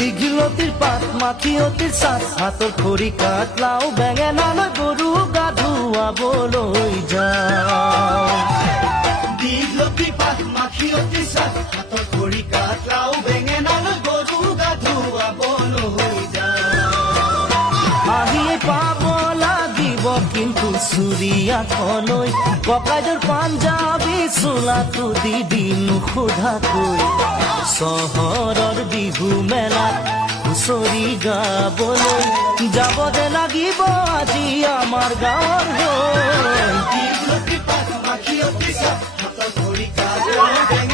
দীঘলতিৰ পাত মাখিয়তিৰ চাট হাতৰ খৰি কাঠ লাও বেঙেনালৈ গৰু গা ধুৱাবলৈ যাওঁ দীঘলতিৰ পাত মাখিয়তিৰ চাট হাতৰ খৰি কাঠ লাও বেঙেনালৈ গৰু গা ধুৱাবলৈ যাওঁ আহিয়ে পাব লাগিব কিন্তু চুৰিয়াখলৈ ককাইদেউৰ পাঞ্জাবী চোলাটো দি দিনো সোধাকৈ চহৰৰ বিহু মেলাত হুঁচৰি গাবলৈ যাব যে লাগিব আজি আমাৰ গাঁৱৰ হৈ দীঘলতিৰ পাত মাখিয়তিৰ চাট হাতৰ খৰি কাঠ লাও বেঙেনালৈ